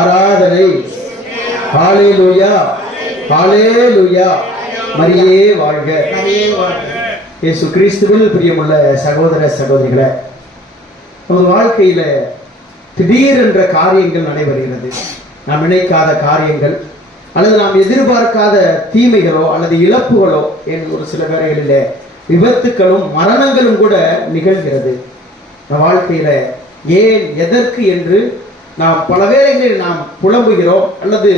ஆராதனை. ஹல்லேலூயா, ஹல்லேலூயா. மரியே வாழ்க. இயேசு கிறிஸ்துவில் பிரியமுள்ள சகோதர சகோதரிகளே, நமது வாழ்க்கையில திடீரென்ற காரியங்கள் நடைபெறுகிறது. நாம் நினைக்காத காரியங்கள் அல்லது நாம் எதிர்பார்க்காத தீமைகளோ அல்லது இழப்புகளோ ஒரு சில வேளைகளில விபத்துக்களும் மரணங்களும் கூட நிகழ்கிறது. வாழ்க்கையில ஏன் எதற்கு என்று நாம் பல வேளைகளில் நாம் புலம்புகிறோம் அல்லது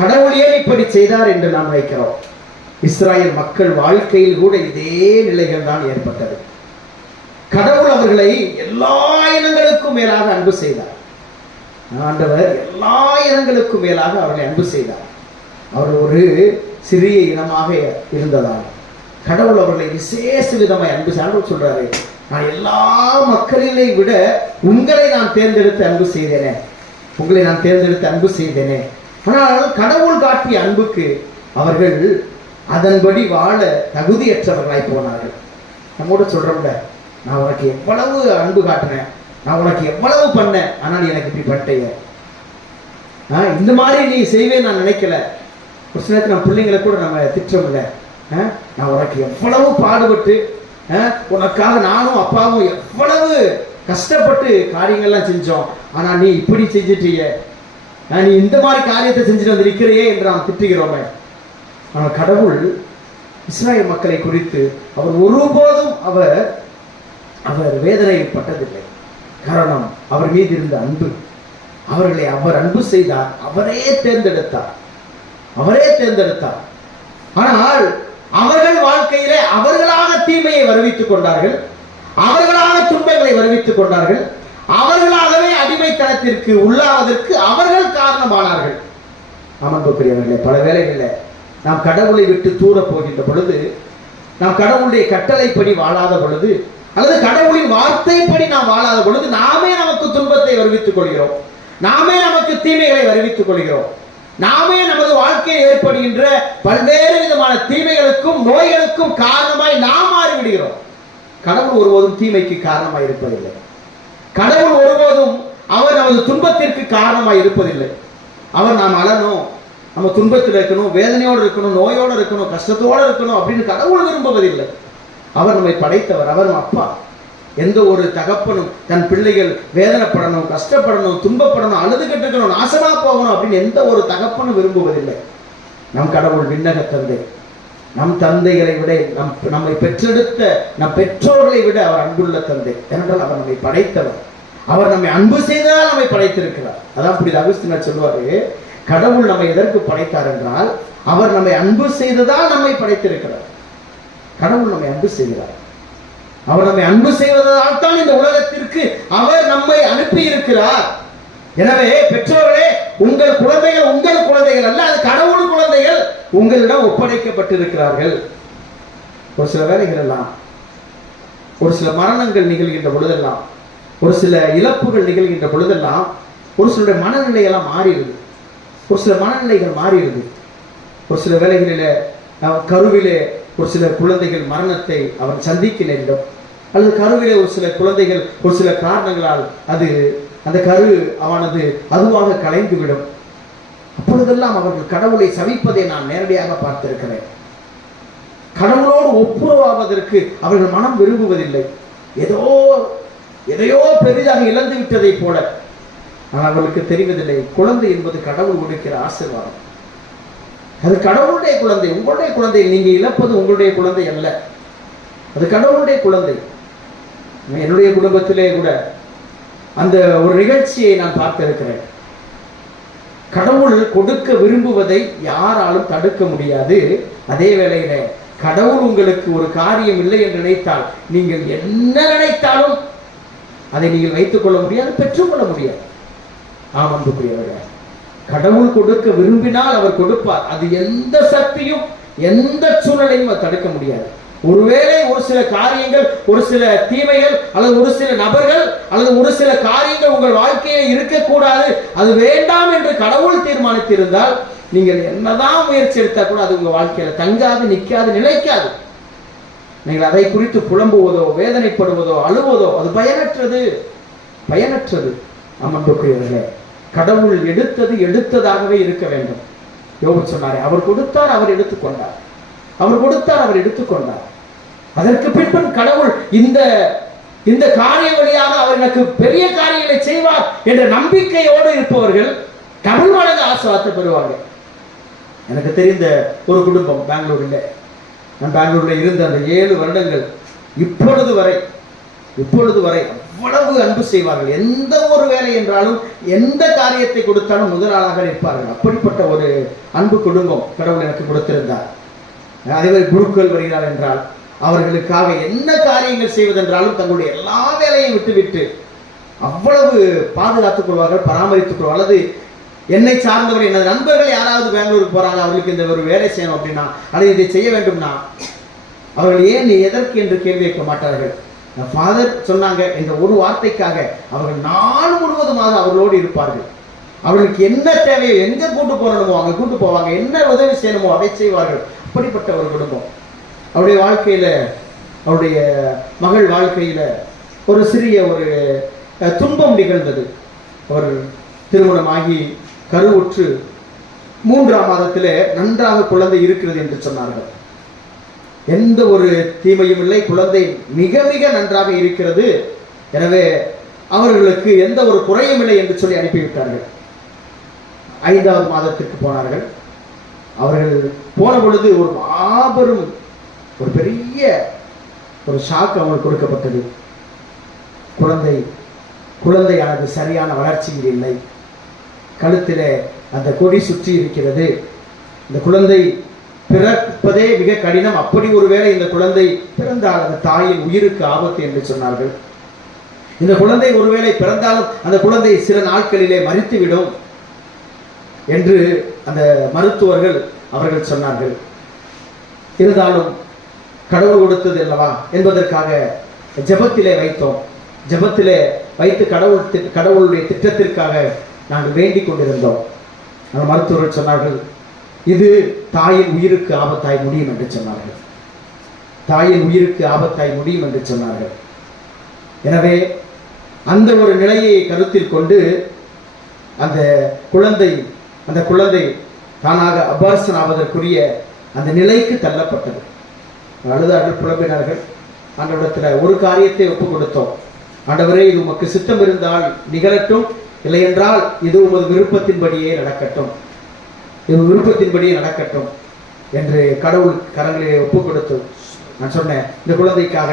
கடவுளே இப்படி செய்தார் என்று நாம் நினைக்கிறோம். இஸ்ராயல் மக்கள் வாழ்க்கையில் கூட இதே நிலைகள் தான் ஏற்பட்டது. கடவுள் அவர்களை எல்லா இனங்களுக்கும் மேலாக அன்பு செய்தார். ஆண்டவர் எல்லா இனங்களுக்கும் மேலாக அவர்களை அன்பு செய்தார். அவர் ஒரு சிறிய இனமாக இருந்ததால் கடவுள் அவர்களை விசேஷ விதமாய் அன்பு செய்தார். சொல்றாரு, நான் எல்லா மக்களினை விட உங்களை நான் தேர்ந்தெடுத்து அன்பு செய்தேனே, உங்களை நான் தேர்ந்தெடுத்து அன்பு செய்தேனே. ஆனால் கடவுள் காட்டிய அன்புக்கு அவர்கள் அதன்படி வாழ தகுதியற்றவர்களாய் போனார்கள். நம்மோட சொல்றோம்ல, நான் உனக்கு எவ்வளவு அன்பு காட்டினேன், நான் உனக்கு எவ்வளவு பண்ணேன், ஆனால் எனக்கு இப்படி பட்டைய இந்த மாதிரி நீ செய்வேன் நான் நினைக்கல. ஒரு சில நேரத்தில் நம்ம பிள்ளைங்களை கூட நம்ம திட்டமில்ல, நான் உனக்கு எவ்வளவு பாடுபட்டு உனக்காக நானும் அப்பாவும் எவ்வளவு கஷ்டப்பட்டு காரியங்கள்லாம் செஞ்சோம், ஆனா நீ இப்படி செஞ்சிட்டிய, நீ இந்த மாதிரி காரியத்தை செஞ்சுட்டு வந்திருக்கிறையே என்று நாம் திட்டுகிறோமே. ஆனால் கடவுள் இஸ்ராயல் மக்களை குறித்து அவர் ஒருபோதும் அவர் வேதனைப்பட்டதில்லை. காரணம் அவர் மீது இருந்த அன்பு. அவர்களை அவர் அன்பு செய்தார், அவரே தேர்ந்தெடுத்தார். ஆனால் அவர்கள் வாழ்க்கையிலே அவர்களாக தீமையை வருவித்துக் கொண்டார்கள், அவர்களாக துன்பங்களை வருவித்துக் கொண்டார்கள், அவர்களாகவே அடிமைத்தனத்திற்கு உள்ளாவதற்கு அவர்கள் காரணமானார்கள். அமர்வுக்குரியவர்களே, பல வேளைகளில் நாம் கடவுளை விட்டு தூர போகின்ற பொழுது, நாம் கடவுளுடைய கட்டளைப்படி வாழாத பொழுது அல்லது கடவுளின் வார்த்தைப்படி நாம் வாழாத பொழுது நாமே நமக்கு துன்பத்தை வருவித்துக் கொள்கிறோம், நாமே நமக்கு தீமைகளை வருவித்துக் கொள்கிறோம், நாமே நமது வாழ்க்கையில் ஏற்படுகின்ற பல்வேறு விதமான தீமைகளுக்கும் நோய்களுக்கும் காரணமாய் நாம் மாறிவிடுகிறோம். கடவுள் ஒருபோதும் தீமைக்கு காரணமாய் இருப்பதில்லை. கடவுள் ஒருபோதும் அவர் நமது துன்பத்திற்கு காரணமாய் இருப்பதில்லை. அவர் நாம் அழணும், நம்ம துன்பத்தில் இருக்கணும், வேதனையோடு இருக்கணும், நோயோடு இருக்கணும், கஷ்டத்தோடு இருக்கணும் அப்படின்னு கடவுள் விரும்புவதில்லை. அவர் நம்மை படைத்தவர், அவர் அப்பா. எந்த ஒரு தகப்பனும் தன் பிள்ளைகள் வேதனைப்படணும், கஷ்டப்படணும், துன்பப்படணும், அழுதுகிட்டு இருக்கணும், நாசமா போகணும் அப்படின்னு எந்த ஒரு தகப்பனும் விரும்புவதில்லை. நம் கடவுள் விண்ணக தந்தை. நம் தந்தைகளை விட நம்மை பெற்றெடுத்த நம் பெற்றோர்களை விட அவர் அன்புள்ள தந்தை. ஏனென்றால் அவர் நம்மை படைத்தவர். அவர் நம்மை அன்பு செய்தால் நம்மை படைத்திருக்கிறார். அதான் புரியுது. அகஸ்தீனர் சொல்வாரு, கடவுள் நம்மை எதற்கு படைத்தார் என்றால் அவர் நம்மை அன்பு செய்ததால் நம்மை படைத்திருக்கிறார். கடவுள் நம்மை அன்பு செய்கிறார். அவர் நம்மை அன்பு செய்வதால் தான் இந்த உலகத்திற்கு அவர் நம்மை அனுப்பி இருக்கிறார். எனவே பெற்றோர்களே, உங்கள் குழந்தைகள் உங்கள் குழந்தைகள் அல்ல, அது கடவுள் குழந்தைகள் உங்களிடம் ஒப்படைக்கப்பட்டிருக்கிறார்கள். ஒரு சில வேலைகள் எல்லாம், ஒரு சில மரணங்கள் நிகழ்கின்ற பொழுதெல்லாம், ஒரு சில இழப்புகள் நிகழ்கின்ற பொழுதெல்லாம் ஒரு சிலருடைய மனநிலையெல்லாம் மாறிடுது. ஒரு சில மனநிலைகள் மாறிடுது. ஒரு சில வேலைகளில கருவிலே ஒரு சில குழந்தைகள் மரணத்தை அவர் சந்திக்க நேரிடும், அல்லது கருவிலே ஒரு சில குழந்தைகள் ஒரு சில காரணங்களால் அந்த கரு அவனது அதுவாக கலைந்துவிடும். அப்பொழுதெல்லாம் அவர்கள் கடவுளை சபிப்பதை நான் நேரடியாக பார்த்திருக்கிறேன். கடவுளோடு ஒப்புரவாவதற்கு அவர்கள் மனம் விரும்புவதில்லை. எதையோ பெரிதாக இழந்து விட்டதை போல. ஆனால் அவர்களுக்கு தெரிவதில்லை, குழந்தை என்பது கடவுள் கொடுக்கிற ஆசீர்வாதம். அது கடவுளுடைய குழந்தை. உங்களுடைய குழந்தை நீங்க இழப்பது உங்களுடைய குழந்தை அல்ல, அது கடவுளுடைய குழந்தை. என்னுடைய குடும்பத்திலே கூட அந்த ஒரு நிகழ்ச்சியை நான் பார்த்திருக்கிறேன். கடவுள் கொடுக்க விரும்புவதை யாராலும் தடுக்க முடியாது. அதே வேளையில கடவுள் உங்களுக்கு ஒரு காரியம் இல்லை என்று நினைத்தால் நீங்கள் என்ன நினைத்தாலும் அதை நீங்கள் வைத்துக் கொள்ள முடியாது, பெற்றுக்கொள்ள முடியாது. அன்புக்குரியவர்களே, கடவுள் கொடுக்க விரும்பினால் அவர் கொடுப்பார். அது எந்த சக்தியும் எந்த சூழ்நிலையும் தடுக்க முடியாது. ஒருவேளை ஒரு சில காரியங்கள், ஒரு சில தீமைகள் அல்லது ஒரு சில நபர்கள் அல்லது ஒரு சில காரியங்கள் உங்கள் வாழ்க்கையை இருக்கக்கூடாது, அது வேண்டாம் என்று கடவுள் தீர்மானித்திருந்தால் நீங்கள் என்னதான் முயற்சி எடுத்தா கூட அது உங்க வாழ்க்கையில தங்காது, நிற்காது, நிலைக்காது. நீங்கள் அதை குறித்து புலம்புவதோ வேதனைப்படுவதோ அழுவதோ அது பயனற்றது. அன்புக்குரியவர்களே, கடவுள் எடுத்தது எடுத்ததாகவே இருக்க வேண்டும். யோபு சொன்னாரே, அவர் கொடுத்தார், அவர் எடுத்துக்கொண்டார். அவர் கொடுத்தார், அவர் எடுத்துக்கொண்டார். அதற்கு பின்பு கடவுள் இந்த காரிய வழியாக அவர் எனக்கு பெரிய காரியங்களை செய்வார் என்ற நம்பிக்கையோடு இருப்பவர்கள் டபுள் மடங்கு ஆசீர்வாதத்தை பெறுவாங்க. எனக்கு தெரிந்த ஒரு குடும்பம் பெங்களூரில், நான் பெங்களூரில் இருந்த அந்த 7 வருடங்கள் இப்பொழுது வரை அவ்வளவு அன்பு செய்வார்கள். எந்த ஒரு வேலை என்றாலும், எந்த காரியத்தை கொடுத்தாலும் முதலாளாக இருப்பார்கள். அப்படிப்பட்ட ஒரு அன்பு குடும்பம் கடவுள் எனக்கு கொடுத்திருந்தார். அதேமாதிரி குருக்கள் வருகிறார் என்றால் அவர்களுக்காக என்ன காரியங்கள் செய்வதென்றாலும் தங்களுடைய எல்லா வேலையும் விட்டுவிட்டு அவ்வளவு பாதுகாத்துக் கொள்வார்கள், பராமரித்துக் கொள்வார்கள். அல்லது என்னை சார்ந்தவர், எனது நண்பர்கள் யாராவது பெங்களூருக்கு போறாங்க, அவர்களுக்கு இந்த ஒரு வேலை செய்யணும் அப்படின்னா, அல்லது இதை செய்ய வேண்டும்னா, அவர்கள் ஏன் எதற்கு என்று கேள்வி கேட்க மாட்டார்கள். ஃபாதர் சொன்னாங்க என்ற ஒரு வார்த்தைக்காக அவர்கள் நாள் முழுவதுமாக அவர்களோடு இருப்பார்கள். அவர்களுக்கு என்ன தேவையோ, எங்க கூட்டு போகணுமோ அங்க கூட்டு போவாங்க, என்ன உதவி செய்யணுமோ அதை செய்வார்கள். அப்படிப்பட்ட ஒரு குடும்பம். அவருடைய வாழ்க்கையில, அவருடைய மகள் வாழ்க்கையில ஒரு சிறிய ஒரு துன்பம் நிகழ்ந்தது. அவர் திருமணமாகி கருவுற்று 3ஆம் மாதத்திலே நன்றாக குழந்தை இருக்கிறது என்று சொன்னார்கள். எந்த ஒரு தீமையும் இல்லை, குழந்தை மிக மிக நன்றாக இருக்கிறது, எனவே அவர்களுக்கு எந்த ஒரு குறையும் இல்லை என்று சொல்லி அனுப்பிவிட்டார்கள். 5ஆவது மாதத்திற்கு போனார்கள். அவர்கள் போன பொழுது ஒரு மாபெரும் ஒரு பெரிய ஒரு ஷாக் அவங்களுக்கு கொடுக்கப்பட்டது. குழந்தையானது சரியான வளர்ச்சியில் இல்லை, கழுத்திலே அந்த கொடி சுற்றி இருக்கிறது, இந்த குழந்தை பிறப்பதே மிக கடினம், அப்படி ஒருவேளை இந்த குழந்தை பிறந்தால் அந்த தாயின் உயிருக்கு ஆபத்து என்று சொன்னார்கள். இந்த குழந்தை ஒருவேளை பிறந்தாலும் அந்த குழந்தை சில நாட்களிலே மரித்துவிடும் என்று அந்த மருத்துவர்கள் அவர்கள் சொன்னார்கள். இருந்தாலும் கடவுள் கொடுத்தது அல்லவா என்பதற்காக ஜெபத்திலே வைத்தோம். ஜெபத்திலே வைத்து கடவுளுடைய திட்டத்திற்காக நாங்கள் வேண்டிக் கொண்டிருந்தோம். அந்த மருத்துவர்கள் சொன்னார்கள், இது தாயின் உயிருக்கு ஆபத்தாய் முடியும் என்று சொன்னார்கள். தாயின் உயிருக்கு ஆபத்தாய் முடியும் என்று சொன்னார்கள். எனவே அந்த ஒரு நிலையை கருத்தில் கொண்டு அந்த குழந்தை தானாக அபார்சன் ஆவதற்குரிய அந்த நிலைக்கு தள்ளப்பட்டது. அழுதார்கள், புலம்பினார்கள். ஆண்டவரிடத்தில் ஒரு காரியத்தை ஒப்புக் கொடுத்தோம். ஆண்டவரே, இது உமக்கு சித்தம் இருந்தால் நிகழட்டும், இல்லை என்றால் இது உமது விருப்பத்தின்படியே நடக்கட்டும், இது விருப்பத்தின்படியே நடக்கட்டும் என்று கடவுள் கரங்களிலே ஒப்புக் கொடுத்து நான் சொன்னேன், இந்த குழந்தைக்காக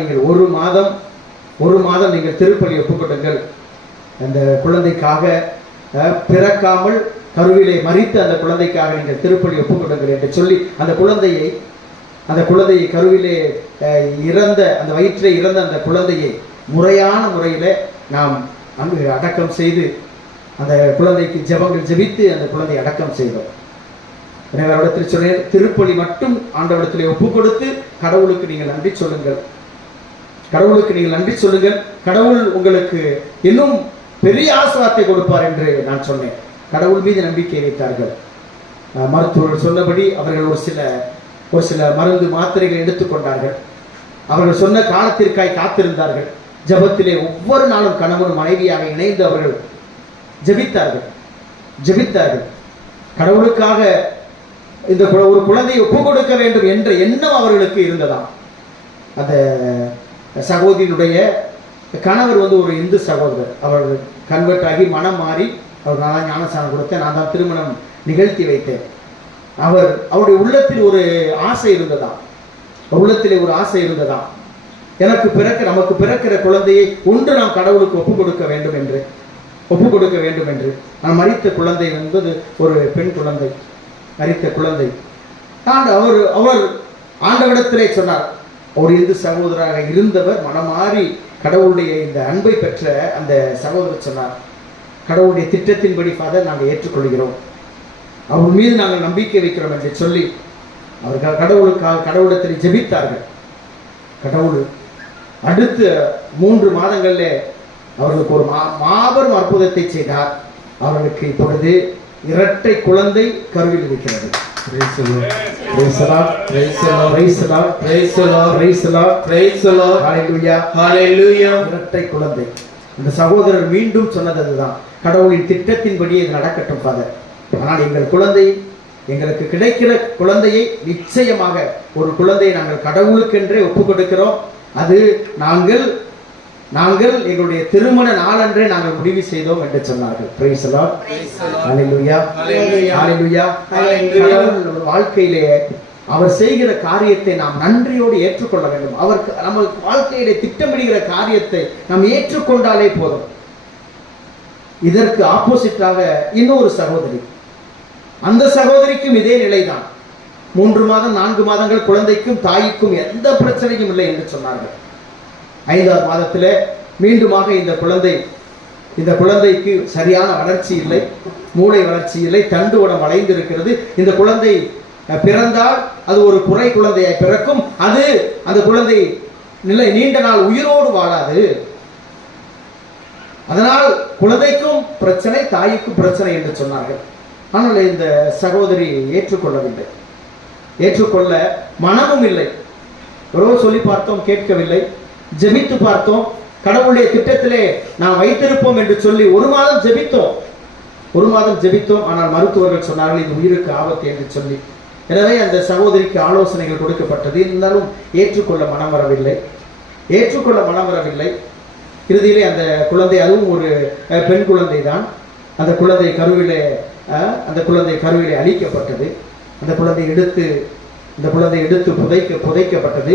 நீங்கள் ஒரு மாதம் நீங்கள் திருப்பலி ஒப்புக்கொடுங்கள். அந்த குழந்தைக்காக பிறக்காமல் கருவிலே மரித்த அந்த குழந்தைக்காக நீங்கள் திருப்பலி ஒப்புக்கொடுங்கள் என்று சொல்லி அந்த குழந்தையை கருவிலே இறந்த, அந்த வயிற்றை இறந்த அந்த குழந்தையை முறையான முறையில் நாம் அங்கு அடக்கம் செய்து அந்த குழந்தைக்கு ஜெபங்கள் ஜெபித்து அந்த குழந்தையை அடக்கம் செய்தோம். எனவே அவரிடத்தில் சொன்னேன், திருப்பலி மட்டும் ஆண்டவரிடத்திலே ஒப்பு கொடுத்து கடவுளுக்கு நீங்கள் நன்றி சொல்லுங்கள். கடவுள் உங்களுக்கு இன்னும் பெரிய ஆசீர்வாதத்தை கொடுப்பார் என்று நான் சொன்னேன். கடவுள் மீது நம்பிக்கை வைத்தார்கள். மருத்துவர்கள் சொன்னபடி அவர்கள் ஒரு சில மருந்து மாத்திரைகளை எடுத்துக்கொண்டார்கள். அவர்கள் சொன்ன காலத்திற்காய் காத்திருந்தார்கள். ஜெபத்திலே ஒவ்வொரு நாளும் கணவன் மனைவியாக இணைந்து அவர்கள் ஜெபித்தார்கள். கடவுளுக்காக இந்த ஒரு குழந்தையை ஒப்பு கொடுக்க வேண்டும் என்ற எண்ணம் அவர்களுக்கு இருந்ததாம். அந்த சகோதரியினுடைய கணவர் ஒரு இந்து சகோதரர். அவர் கன்வெர்ட் ஆகி மனம் மாறி அவர் நான் தான் ஞானஸ்தானம் கொடுத்தேன், நான் தான் திருமணம் நிகழ்த்தி வைத்தேன். அவருடைய உள்ளத்தில் ஒரு ஆசை இருந்ததாம். நமக்கு பிறக்கிற குழந்தையை ஒன்று நாம் கடவுளுக்கு ஒப்புக் கொடுக்க வேண்டும் என்று. நான் மரித்த குழந்தை என்பது ஒரு பெண் குழந்தை, மரித்த குழந்தை. அவர் ஆண்டவரிடத்திலே சொன்னார். ஒரு இந்து சகோதராக இருந்தவர் மனமாறி கடவுளுடைய இந்த அன்பை பெற்ற அந்த சகோதரர் சொன்னார், கடவுளுடைய திட்டத்தின்படி ஃபாதர் நாங்கள் ஏற்றுக்கொள்கிறோம், அவர் மீது நாங்கள் நம்பிக்கை வைக்கிறோம் என்று சொல்லி அவர்கள் கடவுளிடத்தில் ஜெபித்தார்கள். கடவுள் அடுத்த 3 மாதங்களிலே அவர்களுக்கு ஒரு மாபெரும் அற்புதத்தை செய்தார். அவர்களுக்கு இப்பொழுது இரட்டை குழந்தை கருவில் இருக்கிறது. இரட்டை குழந்தை. அந்த சகோதரர் மீண்டும் சொன்னது அதுதான், கடவுளின் திட்டத்தின்படியே இது நடக்கட்டும் ஃபாதர். ஆனால் எங்கள் குழந்தை, எங்களுக்கு கிடைக்கிற குழந்தையை நிச்சயமாக ஒரு குழந்தையை நாங்கள் கடவுளுக்கென்றே ஒப்புக் கொடுக்கிறோம். அது நாங்கள் எங்களுடைய திருமண நாளன்றே நாங்கள் முடிவு செய்தோம் என்று சொன்னார்கள். Praise the Lord. ஹalleluya. ஹalleluya. கடவுள் வாழ்க்கையிலே அவர் செய்கிற காரியத்தை நாம் நன்றியோடு ஏற்றுக்கொள்ள வேண்டும். அவர் நம்ம வாழ்க்கையிலே திட்டமிடுகிற காரியத்தை நாம் ஏற்றுக்கொண்டாலே போதும். இதற்கு ஆப்போசிட்டாக இன்னொரு சகோதரி, அந்த சகோதரிக்கும் இதே நிலைதான். 3 மாதம் 4 மாதங்கள் குழந்தைக்கும் தாய்க்கும் எந்த பிரச்சனையும் இல்லை என்று சொன்னார்கள். 5ஆவது மாதத்தில் மீண்டுமாக இந்த குழந்தைக்கு சரியான வளர்ச்சி இல்லை, மூளை வளர்ச்சி இல்லை, தண்டுவடம் வளைந்திருக்கிறது. இந்த குழந்தை பிறந்தால் அது ஒரு குறை குழந்தையாய் பிறக்கும். அது அந்த குழந்தை நீண்ட நாள் உயிரோடு வாழாது. அதனால் குழந்தைக்கும் பிரச்சனை, தாய்க்கும் பிரச்சனை என்று சொன்னார்கள். ஆனால் இந்த சகோதரி ஏற்றுக்கொள்ளவில்லை, ஏற்றுக்கொள்ள மனமும் இல்லை. எவ்வளவோ சொல்லி பார்த்தோம், கேட்கவில்லை. ஜெபித்து பார்த்தோம், கடவுளுடைய திட்டத்திலே நாம் வைத்திருப்போம் என்று சொல்லி 1 மாதம் ஜெபித்தோம். ஆனால் மருத்துவர்கள் சொன்னார்கள் இது உயிருக்கு ஆபத்து என்று சொல்லி. எனவே அந்த சகோதரிக்கு ஆலோசனைகள் கொடுக்கப்பட்டது. இருந்தாலும் ஏற்றுக்கொள்ள மனம் வரவில்லை. இறுதியிலே அந்த குழந்தை, அதுவும் ஒரு பெண் குழந்தை தான், அந்த குழந்தை கருவிலே அழிக்கப்பட்டது. அந்த குழந்தை எடுத்து புதைக்கப்பட்டது.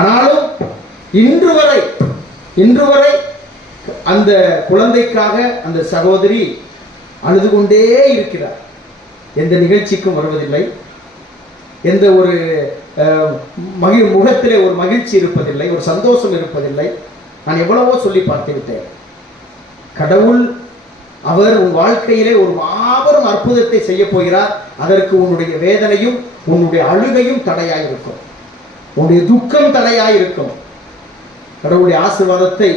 ஆனாலும் இன்று வரை அந்த குழந்தைக்காக அந்த சகோதரி அழுது கொண்டே இருக்கிறார். எந்த நிகழ்ச்சிக்கும் வருவதில்லை, எந்த ஒரு முகத்திலே ஒரு மகிழ்ச்சி இருப்பதில்லை, ஒரு சந்தோஷம் இருப்பதில்லை. நான் எவ்வளவோ சொல்லி பார்த்து விட்டேன். கடவுள் அவர் உன் வாழ்க்கையிலே ஒரு மாபெரும் அற்புதத்தை செய்ய போகிறார். அதற்கு உன்னுடைய வேதனையும் உன்னுடைய அழுகையும் தடையாயிருக்கும், உன்னுடைய துக்கம் தடையாயிருக்கும். கடவுளுடைய ஆசீர்வாதத்தை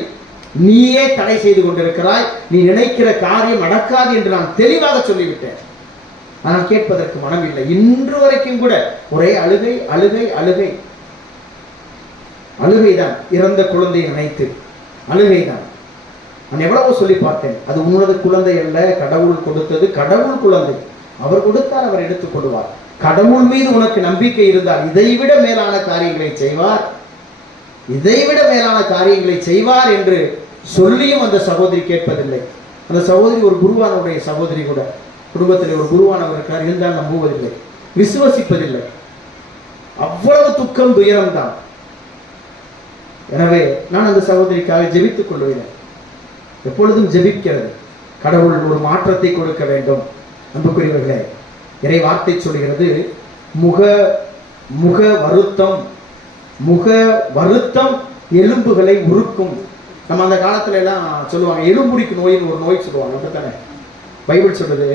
நீயே தடை செய்து கொண்டிருக்கிறாய். நீ நினைக்கிற காரியம் நடக்காது என்று நான் தெளிவாக சொல்லிவிட்டேன். ஆனால் கேட்பதற்கு மனமில்லை. இன்று வரைக்கும் கூட ஒரே அழுகைதான். இறந்த குழந்தையை நினைத்து அழுகைதான். நான் எவ்வளவோ சொல்லி பார்த்தேன். அது உன்னது குழந்தை அல்ல, கடவுள் கொடுத்தது. கடவுள் குழந்தை, அவர் கொடுத்தால் அவர் எடுத்துக் கொள்வார். கடவுள் மீது உனக்கு நம்பிக்கை இருந்தால் இதைவிட மேலான காரியங்களை செய்வார் என்று சொல்லியும் அந்த சகோதரி கேட்பதில்லை. அந்த சகோதரி ஒரு குருவானுடைய சகோதரி கூட, குடும்பத்தில் ஒரு குருவானவர் இருக்கார், இருந்தால் நம்புவதில்லை, விசுவசிப்பதில்லை. அவ்வளவு துக்கம், துயரம் தான். எனவே நான் அந்த சகோதரிக்காக ஜெபித்துக் கொள்வேன். எப்பொழுதும் ஜெபிக்கிறது. கடவுள் ஒரு மாற்றத்தை கொடுக்க வேண்டும். அன்புக்குரியவர்களே, இறை வார்த்தை சொல்கிறது, முக வருத்தம் எலும்புகளை உருக்கும். நம்ம அந்த காலத்துல எல்லாம் சொல்லுவாங்க, எலும்புடிக்கு நோயின்னு ஒரு நோய் சொல்லுவாங்க. அப்படித்தானே பைபிள் சொல்றது.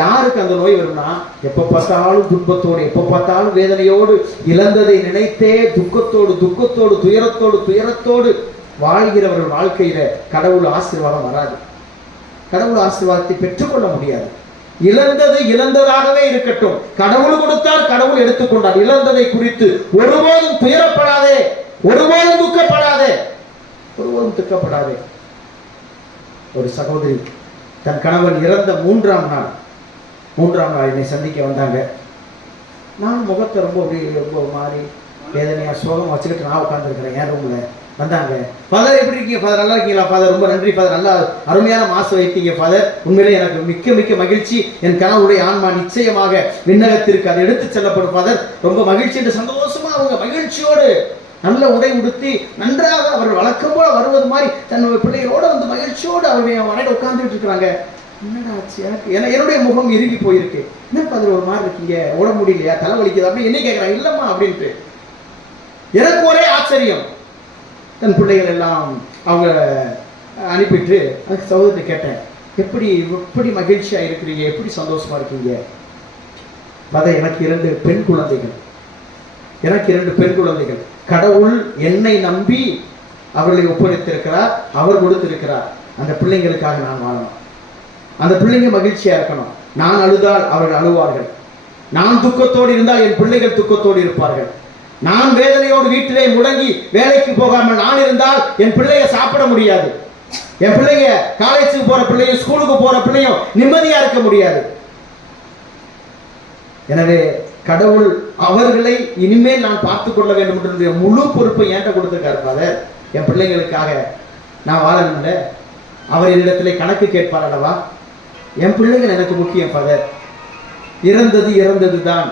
யாருக்கு அந்த நோய் வரும்னா, எப்ப பார்த்தாலும் துன்பத்தோடு, எப்ப பார்த்தாலும் வேதனையோடு, இழந்ததை நினைத்தே துக்கத்தோடு துயரத்தோடு வாழ்கிறவர்கள் வாழ்க்கையில கடவுள் ஆசீர்வாதம் வராது. கடவுள் ஆசீர்வாதத்தை பெற்றுக்கொள்ள முடியாது. இழந்தது இழந்ததாகவே இருக்கட்டும். கடவுள் கொடுத்தால் கடவுள் எடுத்துக்கொண்டார். இழந்ததை குறித்து ஒருபோதும் துயரப்படாதே, ஒருபோதும் துக்கப்படாதே. ஒரு சகோதரி தன் கணவன் இறந்த 3ஆம் நாள் என்னை சந்திக்க வந்தாங்க. நான் முகத்தை ரொம்ப மாறி வேதனையா சோகம் வச்சுக்கிட்டு நான் உட்கார்ந்துருக்கிறேன் என் ரூம்ல. வந்தாங்க. ஃபாதர் எப்படி இருக்கீங்க ஃபாதர்? நல்லா இருக்கீங்களா ஃபாதர்? ரொம்ப நன்றி ஃபாதர், நல்லா அருமையான மாசம் வைத்தீங்க ஃபாதர். உண்மையிலே எனக்கு மிக்க மகிழ்ச்சி. என் கணவருடைய ஆன்மா நிச்சயமாக விண்ணகத்திற்கு அது எடுத்து செல்லப்படும் ஃபாதர். ரொம்ப மகிழ்ச்சி என்று சந்தோஷமா அவங்க மகிழ்ச்சியோடு நல்ல உடை உடுத்தி நன்றாக அவர்கள் வழக்கம் போல வருவது மாதிரி தன்னுடைய பிள்ளைகளோட வந்து மகிழ்ச்சியோடு அவருடைய வரையில உட்கார்ந்துட்டு இருக்கிறாங்க. என்னடா ஆச்சு எனக்கு? என்னுடைய முகம் இறுகி போயிருக்கு. என்ன ஃபாதர் ஒரு மாதிரி இருக்கீங்க, ஓட முடியலையா, தலை வலிக்குது அப்படின்னு என்ன கேட்கிறாங்க. இல்லம்மா அப்படின்ட்டு. எனக்கு ஒரே ஆச்சரியம். தன் பிள்ளைகள் எல்லாம் அவங்க அனுப்பிட்டு அதுக்கு சகோதரத்தை கேட்டேன், எப்படி மகிழ்ச்சியா இருக்கிறீங்க, எப்படி சந்தோஷமா இருக்கீங்க? எனக்கு 2 பெண் குழந்தைகள். கடவுள் என்னை நம்பி அவர்களை ஒப்படைத்திருக்கிறார், அவர் கொடுத்திருக்கிறார். அந்த பிள்ளைங்களுக்காக நான் வாழணும், அந்த பிள்ளைங்க மகிழ்ச்சியா இருக்கணும். நான் அழுதால் அவர்கள் அழுவார்கள், நான் துக்கத்தோடு இருந்தால் என் பிள்ளைகள் துக்கத்தோடு இருப்பார்கள். நான் வேதனையோடு வீட்டிலே முடங்கி வேலைக்கு போகாமல் நான் இருந்தால் என் பிள்ளைய சாப்பிட முடியாது. என் பிள்ளைங்க காலேஜுக்கு போற பிள்ளையும் ஸ்கூலுக்கு போற பிள்ளையும் நிம்மதியா இருக்க முடியாது. எனவே கடவுள் அவர்களை இனிமேல் நான் பார்த்துக் கொள்ள வேண்டும் என்ற முழு பொறுப்பை என்கிட்ட கொடுத்திருக்காரு ஃபாதர். என் பிள்ளைங்களுக்காக நான் வாழணும்ல, அவர் என்னிடத்திலே கணக்கு கேட்பார் அல்லவா. என் பிள்ளைகள் எனக்கு முக்கியம் ஃபாதர். இறந்தது இறந்தது தான்,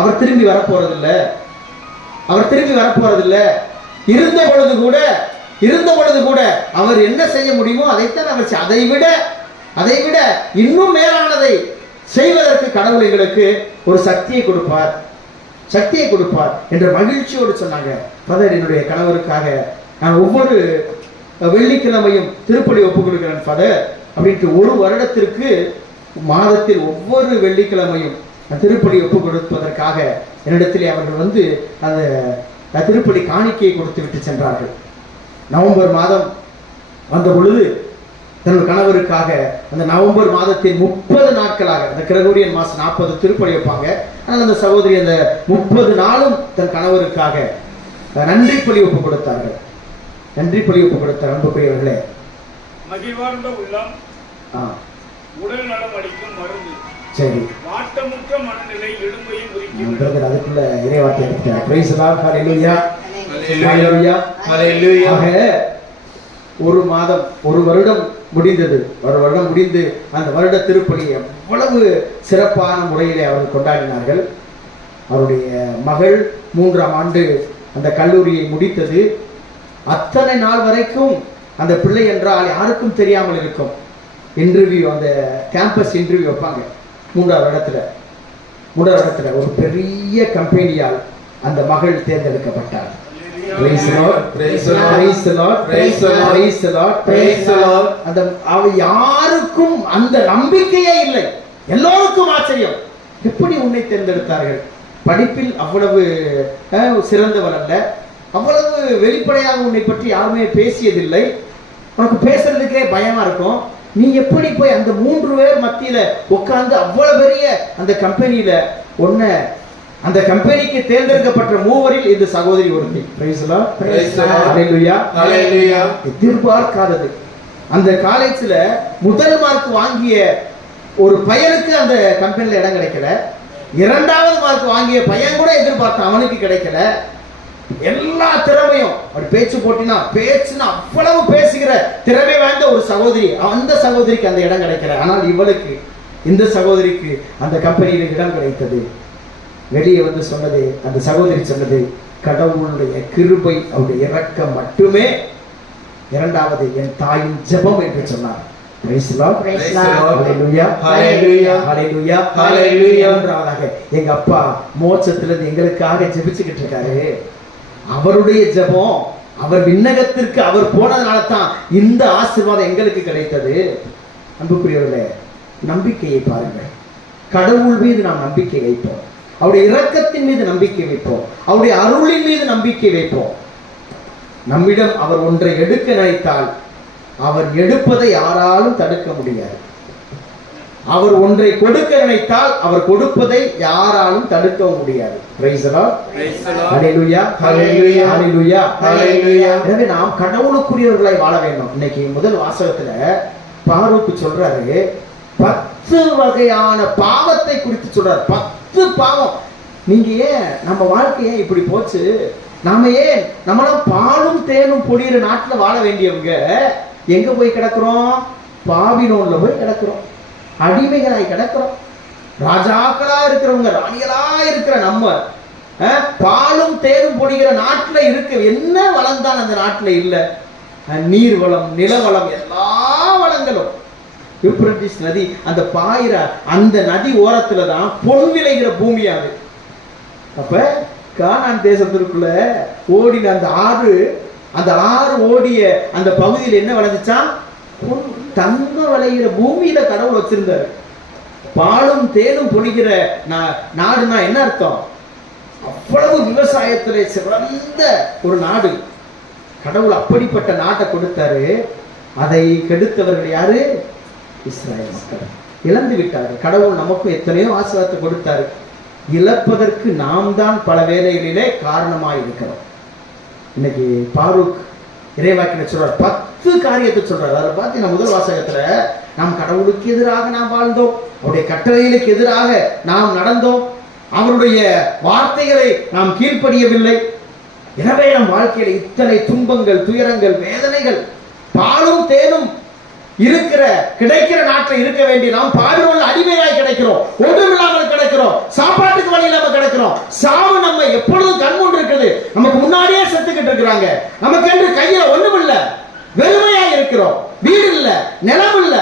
அவர் திரும்பி வரப்போறதில்லை, அவர் திரும்பி வரப்போறதில்லை. இருந்த பொழுது கூட அவர் என்ன செய்ய முடியுமோ அதைத்தான் அவர் அதை விட இன்னும் மேலானதை செய்வதற்கு கடவுள் எங்களுக்கு ஒரு சக்தியை கொடுப்பார் என்ற மகிழ்ச்சியோடு சொன்னாங்க. ஃபாதர், என்னுடைய கணவருக்காக நான் ஒவ்வொரு வெள்ளிக்கிழமையும் திருப்பலி ஒப்புக் கொடுக்கிறேன் ஃபாதர் அப்படின்ட்டு ஒரு வருடத்திற்கு மாதத்தில் ஒவ்வொரு வெள்ளிக்கிழமையும் திருப்பலி ஒப்புக் கொடுப்பதற்காக என்னிடத்திலே அவர்கள் வந்து அந்த திருப்பலி காணிக்கையை கொடுத்து விட்டு சென்றார்கள். நவம்பர் மாதம் வந்த பொழுது தன் கணவருக்காக அந்த நவம்பர் மாதத்தின் 30 நாட்களாக, அந்த கிரகோரியன் மாசம் 40 திருப்பலி வைப்பாங்க. ஆனால் அந்த சகோதரி அந்த 30 நாளும் தன் கணவருக்காக நன்றி பலி ஒப்பு கொடுத்தார்கள். அன்புக்குரியவர்களே, மகிழ்வார்ந்த உள்ளம் உடல் நலம் அளிக்கும் மருந்து. சரி, வாட்டமுற்ற மனநிலை எலும்பையை குறிக்கும். அதுக்குள்ள இறைவார்த்தை எடுத்துட்டார். பிரைஸ் லார்ட், ஹalleluya, ஹalleluya, ஹalleluya. ஒரு மாதம், ஒரு வருடம் முடிந்தது. ஒரு வருடம் முடிந்து அந்த வருட திருப்பலி எவ்வளவு சிறப்பான முறையிலே அவர்கள் கொண்டாடினார்கள். அவருடைய மகள் 3ஆம் ஆண்டு அந்த கல்லூரியை முடித்தது. அத்தனை நாள் வரைக்கும் அந்த பிள்ளை என்றால் யாருக்கும் தெரியாமல் இருக்கும். இன்டர்வியூ, அந்த கேம்பஸ் இன்டர்வியூ வைப்பாங்க. 3ஆவது இடத்துல ஒரு பெரிய கம்பெனியால் அந்த மகள் தேர்ந்தெடுக்கப்பட்டார். யாருக்கும் அந்த நம்பிக்கையே இல்லை. எல்லோருக்கும் ஆச்சரியம், எப்படி உன்னை தேர்ந்தெடுத்தார்கள்? படிப்பில் அவ்வளவு சிறந்தவர் அல்ல, அவ்வளவு வெளிப்படையாக உன்னை பற்றி யாருமே பேசியதில்லை, உனக்கு பேசுறதுக்கே பயமா இருக்கும். நீ எப்படி போய் அந்த 3 பேர் மத்தியில உட்கார்ந்து அவ்வளவு பெரிய அந்த கம்பெனியில அந்த கம்பெனிக்கு தேர்ந்தெடுக்கப்பட்ட 3வரில் இந்த சகோதரி ஒருத்தி. எதிர்பார்க்காதது. அந்த காலேஜ்ல முதல் மார்க் வாங்கிய ஒரு பையனுக்கு அந்த கம்பெனில இடம் கிடைக்கல. 2வது மார்க் வாங்கிய பையன் கூட எதிர்பார்த்தான், அவனுக்கு கிடைக்கல. எல்லா திறமையும், அப்படி பேச்சு போட்டினா பேச்சுனா அவ்வளவு பேசுகிற திறமை வாய்ந்த ஒரு சகோதரி, அந்த சகோதரிக்கு அந்த இடம் கிடைக்கல. ஆனால் இவளுக்கு, இந்த சகோதரிக்கு அந்த கம்பெனியில இடம் கிடைத்தது. வெளியே வந்து சொன்னது, அந்த சகோதரி சொன்னது, கடவுளுடைய கிருபை, அவருடைய இரக்கம் மட்டுமே. 2வது என் தாயின் ஜெபம் என்று சொன்னார். எங்க அப்பா மோட்சத்திலிருந்து எங்களுக்காக ஜெபிச்சுக்கிட்டு இருக்காரு. அவருடைய ஜெபம், அவர் விண்ணகத்திற்கு அவர் போனதுனால தான் இந்த ஆசீர்வாதம் எங்களுக்கு கிடைத்தது. அன்புக்குரியவர்களே, நம்பிக்கையை பாருங்கள். கடவுள் மீது நாம் நம்பிக்கை வைப்போம், அவருடைய இரக்கத்தின் மீது நம்பிக்கை வைப்போம், அவருடைய அருளின் மீது நம்பிக்கை வைப்போம். நம்மிடம் அவர் ஒன்றை எடுக்க நினைத்தால் அவர் எடுப்பதை யாராலும் தடுக்க முடியாது. அவர் ஒன்றை கொடுக்க நினைத்தால் அவர் கொடுப்பதை யாராலும் தடுக்கவும் முடியாது. எனவே நாம் கடவுளுக்குரியவர்களை வாழ வேண்டும். இன்னைக்கு முதல் வாசகத்துல பாரூக்கு சொல்றாரு, 10 வகையான பாவத்தை குறித்து சொல்றாரு. 10 பாவம். நீங்க ஏன் நம்ம வாழ்க்கையே இப்படி போச்சு? நாம ஏன் நம்மளாம் பாலும் தேனும் பொழியிற நாட்டுல வாழ வேண்டியவங்க எங்க போய் கிடக்கிறோம்? பாபிலோன்ல போய் கிடக்கிறோம், அடிமைகளாய் கிடக்கிறோம். ராஜாக்களா இருக்கிறவங்க, ராணிகளா இருக்கிற நம்ம பாலும் தேனும் பொழிகிற நாட்டுல இருக்கு. என்ன வளம் தான் அந்த நாட்டுல இல்ல? நீர் வளம், நிலவளம், எல்லா வளங்களும். யூப்ரட்டிஸ் நதி அந்த பாயிர அந்த நதி ஓரத்துல தான் பொன் விளைகிற பூமியாது. அப்ப கானான் தேசத்திற்குள்ள ஓடின அந்த ஆறு ஓடிய அந்த பகுதியில் என்ன விளைஞ்சான்? தங்கம் விளைகிற பூமியில கடவுள் வச்சிருந்தாரு. பாலும் தேனும் பொழிகிற நாடுனா என்ன அர்த்தம்? அவ்வளவு விவசாயத்திலே சிறந்த ஒரு நாடு. கடவுள் அப்படிப்பட்ட நாட்டை கொடுத்தாரு. அதை கெடுத்தவர்கள் யாரு? இஸ்ராயேல் மக்கள். இழந்து விட்டார்கள். கடவுள் நமக்கு எத்தனையோ ஆசீர்வாதத்தை கொடுத்தாரு. இழப்பதற்கு நாம் தான் பல வேளைகளிலே காரணமாய் இருக்கிறோம். இன்னைக்கு பாரூக் இறைவாக்கினர் சொல்றார், 10 காரியத்தை சொல்றாரு. அதை பார்த்தீங்கன்னா முதல் வாசகத்துல நாம் கடவுளுக்கு எதிராக நாம் வாழ்ந்தோம், அவருடைய கட்டளைகளுக்கு எதிராக நாம் நடந்தோம், அவருடைய வார்த்தைகளை நாம் கீழ்ப்படியவில்லை. எனவே நம் வாழ்க்கையில இத்தனை துன்பங்கள், துயரங்கள், வேதனைகள், பாலும் தேனும் இருக்கிற கிடைக்கிற நாட்டில் இருக்க வேண்டிய நாம் பாடுள்ள அடிமையாய் கிடைக்கிறோம், ஒன்றுமில்லாமல் கிடைக்கிறோம், சாப்பாட்டுக்கு வழி இல்லாம கிடைக்கிறோம். சாவு நம்ம எப்பொழுதும் கண்முன் இருக்குது, நமக்கு முன்னாடியே செத்துக்கிட்டு இருக்கிறாங்க, நமக்கு என்று கையில ஒண்ணும் இல்ல, வெறுமையா இருக்கிறோம், வீடு இல்ல, நிலம் இல்ல.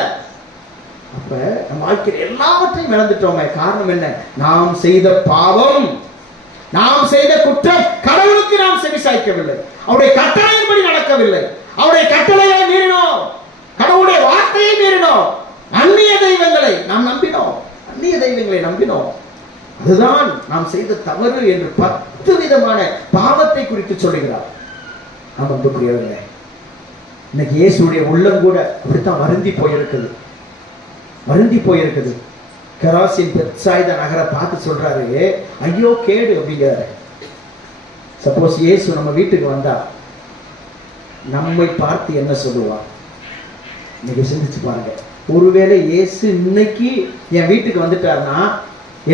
அப்ப நம்ம வாழ்க்கையில் எல்லாவற்றையும் இழந்துட்டோமே. காரணம் என்ன? நாம் செய்த பாவம், நாம் செய்த குற்றம். கடவுளுக்கு நாம் செவிசாய்க்கவில்லை, அவருடைய கட்டளையின்படி நடக்கவில்லை, அவருடைய கட்டளையை மீறினோம், கடவுளுடைய வார்த்தையை மீறினோம், அந்நிய தெய்வங்களை நாம் நம்பினோம், அந்நிய தெய்வங்களை நம்பினோம். அதுதான் நாம் செய்த தவறு என்று 10 விதமான பாவத்தை குறித்து சொல்லுகிறார். நாம் அன்புக்குரியவர்களே, இன்னைக்கு இயேசுடைய உள்ளம் கூட அப்படித்தான் வருந்தி போயிருக்குது, வருந்தி போயிருக்குது. கராசின் பெத்சாய்தா நகரை பார்த்து சொல்றாரு, ஐயோ கேடு அப்படிங்கிறாரு. சப்போஸ் இயேசு நம்ம வீட்டுக்கு வந்தா நம்மை பார்த்து என்ன சொல்லுவார்? இன்னைக்கு சிந்திச்சு பாருங்க. ஒருவேளை இயேசு இன்னைக்கு என் வீட்டுக்கு வந்துட்டார்னா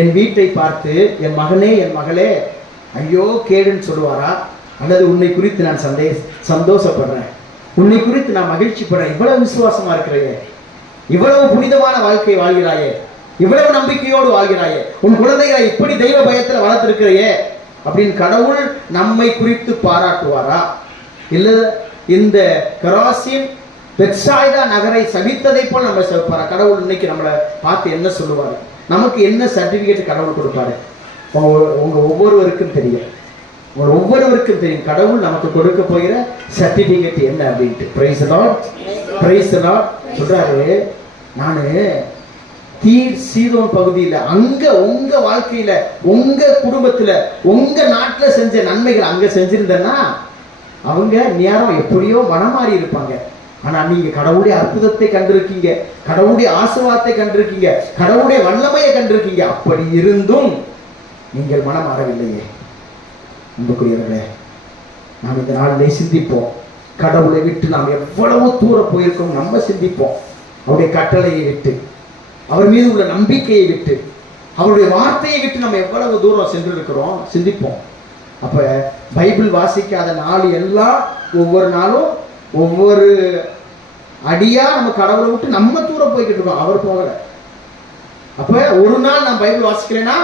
என் வீட்டை பார்த்து என் மகனே, என் மகளே, ஐயோ கேடுன்னு சொல்லுவாரா? அல்லது உன்னை குறித்து நான் சந்தோஷப்படுறேன், உன்னை குறித்து நான் மகிழ்ச்சி படுறேன், இவ்வளவு விசுவாசமா இருக்கிறையே, இவ்வளவு புனிதமான வாழ்க்கை வாழ்கிறாயே, இவ்வளவு நம்பிக்கையோடு வாழ்கிறாயே, உன் குழந்தைகளை இப்படி தெய்வ பயத்துல வளர்த்திருக்கிறையே அப்படின்னு கடவுள் நம்மை குறித்து பாராட்டுவாரா? இல்ல இந்த கராசின் பெத்சாய்தா நகரை சபித்ததை போல நம்ம சபிப்பாரா? கடவுள் இன்னைக்கு நம்மளை பார்த்து என்ன சொல்லுவாரு? நமக்கு என்ன சர்டிபிகேட் கடவுள் கொடுப்பாரு? உங்க ஒவ்வொருவருக்கும் தெரியும், உங்க ஒவ்வொருவருக்கும் தெரியும் கடவுள் நமக்கு கொடுக்க போகிற சர்டிபிகேட் என்ன அப்படின்ட்டு. Price the Lord, praise the Lord. சொல்றாரு, நானு தீர் சீதோன் பகுதியில, அங்க உங்க வாழ்க்கையில, உங்க குடும்பத்துல, உங்க நாட்டுல செஞ்ச நன்மைகள் அங்க செஞ்சிருந்தேன்னா அவங்க நேரம் எப்படியோ மனமாறி இருப்பாங்க. ஆனா நீங்க கடவுளுடைய அற்புதத்தை கண்டிருக்கீங்க, கடவுளுடைய ஆசீர்வாதத்தை கண்டிருக்கீங்க, கடவுளுடைய வல்லமையை கண்டிருக்கீங்க. அப்படி இருந்தும் நீங்கள் மனம் மாறவில்லையே. அன்புக்குரியவர்களே, நாம் இந்த நாளிலே சிந்திப்போம். கடவுளை விட்டு நாம் எவ்வளவு தூரம் போயிருக்கோம் நம்ம சிந்திப்போம். அவருடைய கட்டளையை விட்டு, அவர் மீது உள்ள நம்பிக்கையை விட்டு, அவருடைய வார்த்தையை விட்டு நம்ம எவ்வளவு தூரம் சென்றிருக்கிறோம் சிந்திப்போம். அப்ப பைபிள் வாசிக்காத நாள் எல்லாம் ஒவ்வொரு நாளும் ஒவ்வொரு அடியா நம்ம கடவுளை விட்டு நம்ம தூரம் போய்கிட்டு இருக்கோம், அவர் போகல. அப்ப ஒரு நாள் நான் பைபிள் வாசிக்கிறேன்னா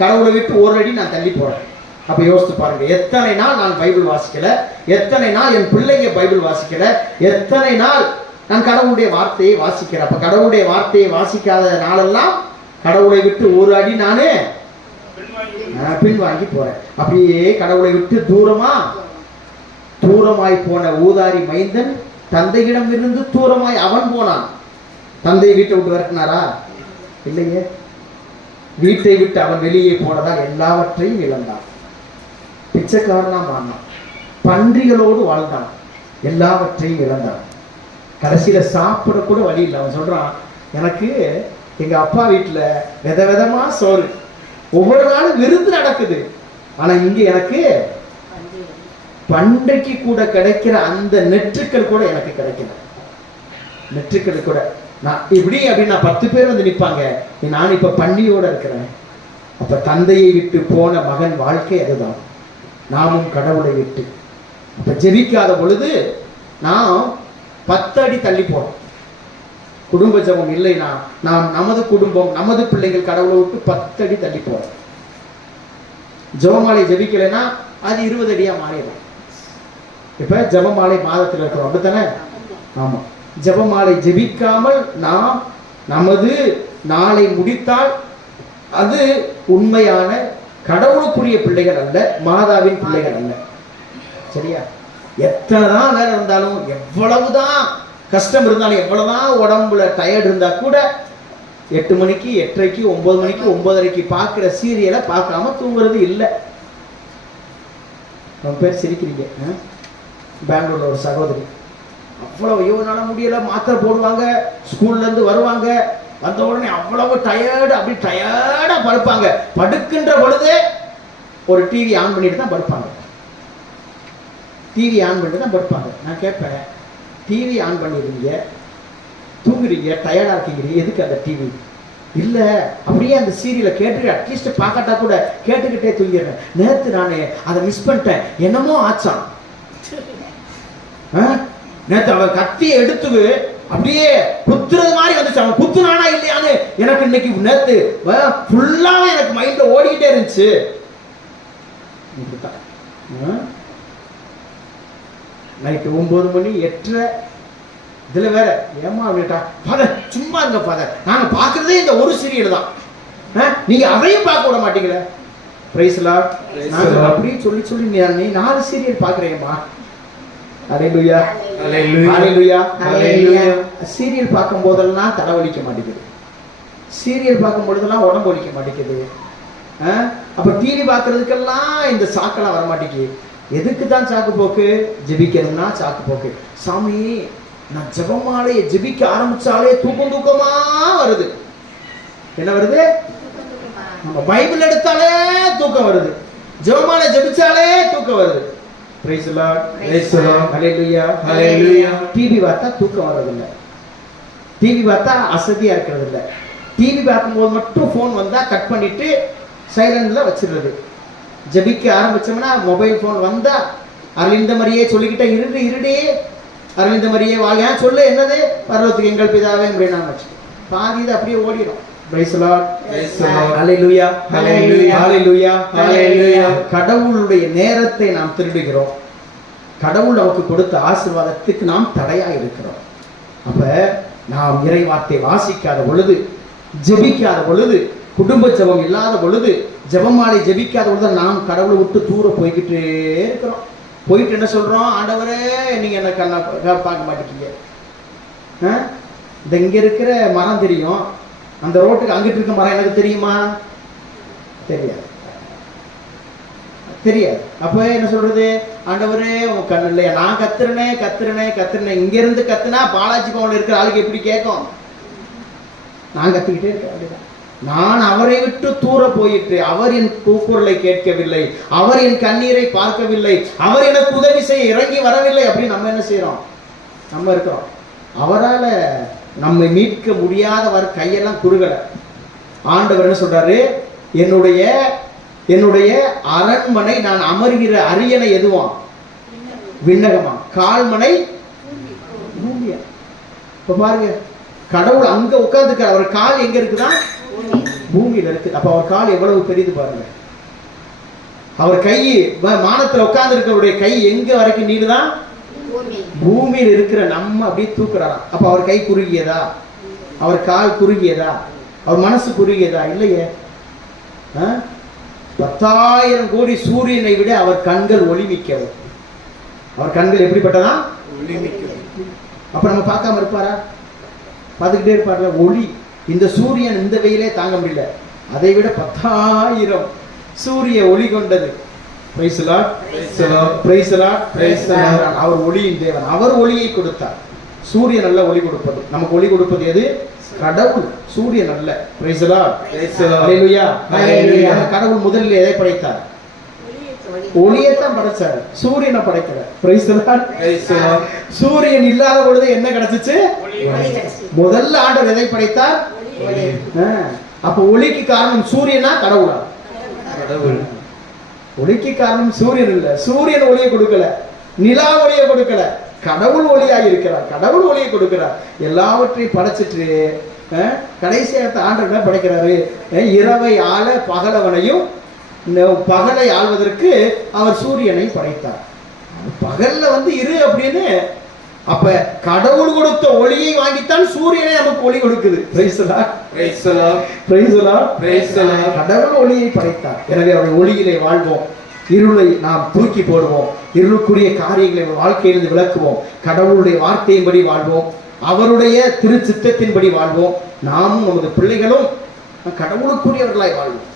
கடவுளை விட்டு ஒரு அடி நான் தள்ளி போறேன். அப்ப யோசித்து பாருங்க, எத்தனை நாள் நான் பைபிள் வாசிக்கல, எத்தனை நாள் என் பிள்ளைங்க பைபிள் வாசிக்கல, எத்தனை நாள் நான் கடவுளுடைய வார்த்தையை வாசிக்கிறேன். அப்ப கடவுளுடைய வார்த்தையை வாசிக்காத நாளெல்லாம் கடவுளை விட்டு ஒரு அடி நானே பின்வாங்கி போறேன். அப்படியே கடவுளை விட்டு தூரமாய் போன ஊதாரி மைந்தன் தந்தையிடம் இருந்து தூரமாய் அவன் போனான். தந்தை வீட்டை விட்டு விரட்டினாரா? இல்லையே. வீட்டை விட்டு அவன் வெளியே போனதால் எல்லாவற்றையும் இழந்தான். பிச்சைக்காரனா மாறினான், பன்றிகளோடு வாழ்ந்தான், எல்லாவற்றையும் இழந்தான். கடைசியில சாப்பிட கூட வழி இல்லை. அவன் சொல்றான், எனக்கு எங்க அப்பா வீட்டுல விதவிதமா சோறு, ஒவ்வொரு நாளும் விருந்து நடக்குது, ஆனா இங்க எனக்கு பன்றைக்கு கூட கிடைக்கிற அந்த நெற்றுக்கள் கூட எனக்கு கிடைக்கல. நெற்றுக்கள் கூட நான் இப்படி அப்படின்னு 10 பேர் வந்து நிற்பாங்க, நான் இப்ப பன்னியோட இருக்கிறேன். அப்ப தந்தையை விட்டு போன மகன் வாழ்க்கை அதுதான். நாமும் கடவுளை விட்டு அப்ப ஜெபிக்காத பொழுது நாம் 10 அடி தள்ளி போறோம். குடும்ப ஜெபம் இல்லைன்னா நாம் நமது குடும்பம், நமது பிள்ளைகள் கடவுளை விட்டு 10 அடி தள்ளி போறோம். ஜெபமாலை ஜெபிக்கலைன்னா அது 20 அடியா மாறிடும். இப்ப ஜெபமாலை மாதத்தில் இருக்கிறோம், அப்படித்தானே? ஆமா. ஜெபமாலை ஜெபிக்காமல் நாம் நமது நாளை முடித்தால் அது உண்மையான கடவுளுக்குரிய பிள்ளைகள் அல்ல, மாதாவின் பிள்ளைகள் அல்ல. சரியா? எத்தனைதான் வேலை இருந்தாலும், எவ்வளவுதான் கஷ்டம் இருந்தாலும், எவ்வளவுதான் உடம்புல டயர்ட் இருந்தா கூட 8 மணிக்கு 8:30க்கு 9 மணிக்கு 9:30க்கு பார்க்கிற சீரியலை பார்க்காம தூங்குறது இல்லை. ரொம்ப பேர் சிரிக்கிறீங்க. பெங்களூர்ல ஒரு சகோதரி அவ்வளவு, ஐயோ என்னால முடியல, மாத்திரை போடுவாங்க, ஸ்கூல்ல இருந்து வருவாங்க, வந்த உடனே அவ்வளவு டயர்டு, அப்படி டயர்டா படுப்பாங்க. படுக்கின்ற பொழுதே ஒரு டிவி ஆன் பண்ணிட்டு தான் படுப்பாங்க. டிவி ஆன் பண்ணிட்டு தான் படுப்பாங்க. நான் கேட்பேன், டிவி ஆன் பண்ணிடுறீங்க, தூங்குறீங்க, டயர்டாக இருக்கீங்க, எதுக்கு அந்த டிவி? இல்லை, அப்படியே அந்த சீரியலை கேட்டு அட்லீஸ்ட் பார்க்கட்டா கூட கேட்டுக்கிட்டே தூங்கிடுறேன். நேற்று நான் அதை மிஸ் பண்ணிட்டேன், என்னமோ ஆச்சான். நேற்று அவன் கத்தியை எடுத்து அப்படியே குத்துறது மாதிரி வந்துச்சு. அவன் குத்துனானா இல்லையான்னு எனக்கு இன்னைக்கு நேற்று ஃபுல்லாவே எனக்கு மைண்ட்ல ஓடிக்கிட்டே இருந்துச்சு. நைட்டு 9 மணி 8:30 இதுல வேற ஏமா அப்படிட்டா, ஃபாதர் சும்மா இருங்க ஃபாதர், நாங்க பாக்குறதே இந்த ஒரு சீரியல் தான், நீங்க அதையும் பார்க்க விட மாட்டீங்களே. Praise Lord. நான் அப்படியே சொல்லி சொல்லி நீ 4 சீரியல் பாக்குறேம்மா. ஹல்லேலூயா ஹல்லேலூயா ஹல்லேலூயா. சீரியல் பார்க்கும் போதெல்லாம் தலைவலிக்க மாட்டேங்குது, சீரியல் பார்க்கும் பொழுதெல்லாம் உடம்பு வலிக்க மாட்டேங்குது. அப்ப டிவி பார்க்கறதுக்கெல்லாம் இந்த சாக்கெல்லாம் வர மாட்டேங்குது. எதுக்கு தான் சாக்கு போக்கு? ஜெபிக்கணும்னா சாக்கு போக்கு. சாமி, நான் ஜெபமாலையை ஜெபிக்க ஆரம்பிச்சாலே தூக்கம் தூக்கமா வருது. என்ன வருது? நம்ம பைபிள் எடுத்தாலே தூக்கம் வருது, ஜெபமாலை ஜெபிச்சாலே தூக்கம் வருது. Price the Lord. Praise the Lord. Hallelujah hallelujah. TV பார்த்தா தூக்கம் வரதில்லை, டிவி பார்த்தா அசதியா இருக்கிறது இல்லை. டிவி பார்க்கும்போது மட்டும் ஃபோன் வந்தா கட் பண்ணிட்டு சைலண்ட்ல வச்சிடுறது. ஜெபிக்க ஆரம்பிச்சோம்னா மொபைல் ஃபோன் வந்தா அரவிந்த மரியே சொல்லிக்கிட்டே இருடி அரவிந்த மரியே வாங்க சொல்லு, என்னது? பரலோகத்துக்கு எங்கள் பிதாவே அப்படின்னு நான் வச்சுக்கேன். பாதி இது அப்படியே ஓடிடும். Praise the Lord. Praise the Lord. Hallelujah hallelujah hallelujah hallelujah. கடவுளுடைய நேரத்தை நாம் திருடுகிறோம், கடவுள் நமக்கு கொடுத்த ஆசீர்வாதத்துக்கு நாம் தடையா இருக்கிறோம். அப்ப நாம் இறை வார்த்தை வாசிக்காத பொழுது, ஜெபிக்காத பொழுது, குடும்ப ஜெபம் இல்லாத பொழுது, ஜெபமாலை ஜெபிக்காத பொழுது நாம் கடவுளை விட்டு தூர போய்கிட்டே இருக்கிறோம். போயிட்டு என்ன சொல்றோம்? ஆண்டவரே, நீங்க என்ன கண்ணா பார்க்க மாட்டேங்க. இந்த இங்க இருக்கிற மரம் தெரியும், அந்த ரோட்டுக்கு அங்கிட்டு இருக்க மரம் எனக்கு தெரியுமா? தெரியாது தெரியாது. அப்ப என்ன சொல்றது? ஆண்டவரே உங்க கண்ணு இல்லையா? நான் கத்துறேனே. இங்க இருந்து கத்துனா பாலாஜி பவன்ல இருக்கிற ஆளுக்கு எப்படி கேட்கும்? நான் கத்திக்கிட்டே இருக்கேன். நான் அவரை விட்டு தூர போயிட்டு, அவர் என் கூக்குரலை கேட்கவில்லை, அவர் என் கண்ணீரை பார்க்கவில்லை, அவர் எனக்கு உதவி செய்ய இறங்கி வரவில்லை அப்படின்னு நம்ம என்ன செய்யறோம்? நம்ம இருக்கிறோம். அவரால் நம்மை மீட்க முடியாதவர் கையெல்லாம் குறுகல. ஆண்டவர் என்ன சொல்றாரு? என்னுடைய அரண்மனை, நான் அமர்கிற அரியணை எதுவாம்? விண்ணகமா? கால்மனை பூமியா? இப்ப பாருங்க, கடவுள் அங்க உட்கார்ந்துருக்க, அவர் கால் எங்க இருக்குதான்? பூமியில இருக்கு. அப்ப அவர் கால் எவ்வளவு பெரியது பாருங்க. அவர் கை மானத்துல உட்கார்ந்து இருக்கிறவருடைய கை எங்க வரைக்கும் நீடுதான்? பூமியில் இருக்கிற நம்ம அப்படியே தூக்குறாராம். அப்ப அவர் கை குறுகியதா? அவர் கால் குறுகியதா? அவர் மனசு குறுகியதா? இல்லையே. 10,000 கோடி சூரியனை விட அவர் கண்கள் ஒளிமிக்கவர். அவர் கண்கள் எப்படிப்பட்டதா? ஒளிமிக்கவர். அப்ப நம்ம பார்க்காம இருப்பாரா? பார்த்துக்கிட்டே இருப்பார்ல. ஒளி, இந்த சூரியன் இந்த வெயிலே தாங்க முடியல, அதை விட 10,000 சூரிய ஒளி கொண்டது. Praise the Lord. Praise the Lord. Praise the Lord. Praise the Lord. அவர் ஒளியின் தேவன், அவர் ஒளியை கொடுத்தார். சூரியன் நல்ல ஒளி கொடுப்பது. நமக்கு ஒளி கொடுப்பது எது? கடவுள். சூரியன் அல்ல. Praise the Lord. Praise the Lord. Hallelujah hallelujah. கடவுள் முதலில் எதை படைத்தார்? ஒளியைத்தான் படைச்சார், சூரியனை படைக்கல. Praise the Lord. Praise the Lord. சூரியன் இல்லாத பொழுது என்ன கிடைச்சிச்சு? முதல்ல ஆண்டவர் எதை படைத்தார்? அப்ப ஒளிக்கு காரணம் சூரியனா கடவுளா? கடவுள். ஒளிக்கு காரணம் சூரியன் இல்ல. சூரியன் ஒளியை கொடுக்கல, நிலா ஒளியை கொடுக்கல, கடவுள் ஒளியாக இருக்கிறார். கடவுள் ஒளியை கொடுக்கிறார். எல்லாவற்றையும் படைச்சிட்டு கடைசியாக ஆண்டவர் என்ன படைக்கிறாரு? இரவை ஆள பகலவனையும், பகலை ஆள்வதற்கு அவர் சூரியனை படைத்தார். பகல்ல இரு அப்படின்னு. அப்ப கடவுள் கொடுத்த ஒளியை வாங்கித்தான் சூரியனை நமக்கு ஒளி கொடுக்குது. Price the Lord. Praise the Lord. Praise the Lord. Praise the Lord. கடவுள் ஒளியை படைத்தார். எனவே அவருடைய ஒளியிலே வாழ்வோம். இருளை நாம் தூக்கி போடுவோம். இருளுக்குரிய காரியங்களை வாழ்க்கையிலிருந்து விளக்குவோம். கடவுளுடைய வார்த்தையின்படி வாழ்வோம். அவருடைய திரு சித்தத்தின்படி வாழ்வோம். நாமும் நமது பிள்ளைகளும் கடவுளுக்குரியவர்களாய் வாழ்வோம்.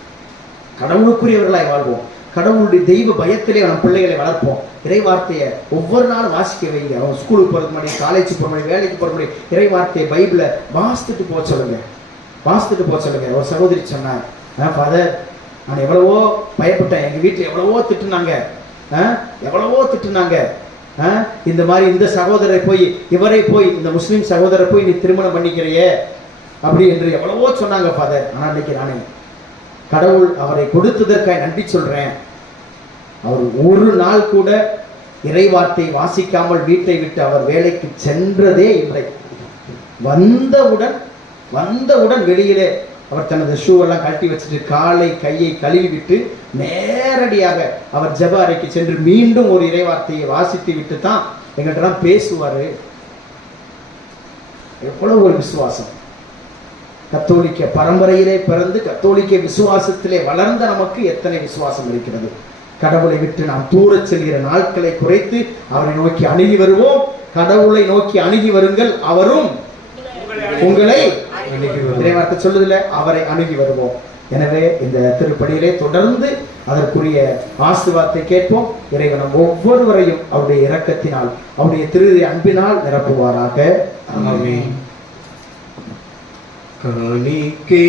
கடவுளுக்குரியவர்களாய் வாழ்வோம். கடவுளுடைய தெய்வ பயத்திலே நம் பிள்ளைகளை வளர்ப்போம். இறை வார்த்தையை ஒவ்வொரு நாளும் வாசிக்க வைங்க. அவன் ஸ்கூலுக்கு போகிறது முன்னாடி, காலேஜுக்கு போகிற முன்னாடி, வேலைக்கு போகிற முன்னாடி இறை வார்த்தையை பைபிளை வாசித்துட்டு போக சொல்லுங்க. ஒரு சகோதரி சொன்னார், ஃபாதர், நான் எவ்வளவோ பயப்பட்டேன், எங்கள் வீட்டில் எவ்வளவோ திட்டுனாங்க, இந்த மாதிரி இந்த சகோதரரை போய் இவரை போய் இந்த முஸ்லிம் சகோதரரை போய் நீ திருமணம் பண்ணிக்கிறையே அப்படி என்று எவ்வளவோ சொன்னாங்க ஃபாதர். ஆனால் இன்னைக்கு நானே கடவுள் அவரை கொடுத்ததற்காக நன்றி சொல்றேன். அவர் ஒரு நாள் கூட இறைவார்த்தை வாசிக்காமல் வீட்டை விட்டு அவர் வேலைக்கு சென்றதே இல்லை. வந்தவுடன் வெளியிலே அவர் தனது ஷூ எல்லாம் கழட்டி வச்சுட்டு காலை கையை கழுவி விட்டு நேரடியாக அவர் ஜெப அறைக்கு சென்று மீண்டும் ஒரு இறைவார்த்தையை வாசித்து விட்டு தான் எங்கள்கிட்ட பேசுவாரு. எவ்வளவு ஒரு விசுவாசம்! கத்தோலிக்க பரம்பரையிலே பிறந்து கத்தோலிக்க விசுவாசத்திலே வளர்ந்த நமக்கு எத்தனை விசுவாசம் இருக்கிறது! கடவுளை விட்டு நாம் தூரச் செல்கிற நாட்களை குறைத்து அவரை நோக்கி அணுகி வருவோம். கடவுளை நோக்கி அணுகி வருங்கள், அவரும் உங்களை இறைவார்த்தை சொல்லுதில்லை, அவரை அணுகி வருவோம். எனவே இந்த திருப்பலியிலே தொடர்ந்து அதற்குரிய ஆசீர்வாதத்தை கேட்போம். இறைவன் நம் ஒவ்வொருவரையும் அவருடைய இரக்கத்தினால் அவருடைய திரு அன்பினால் நிரப்புவாராக. ஆமென். காணிக்கை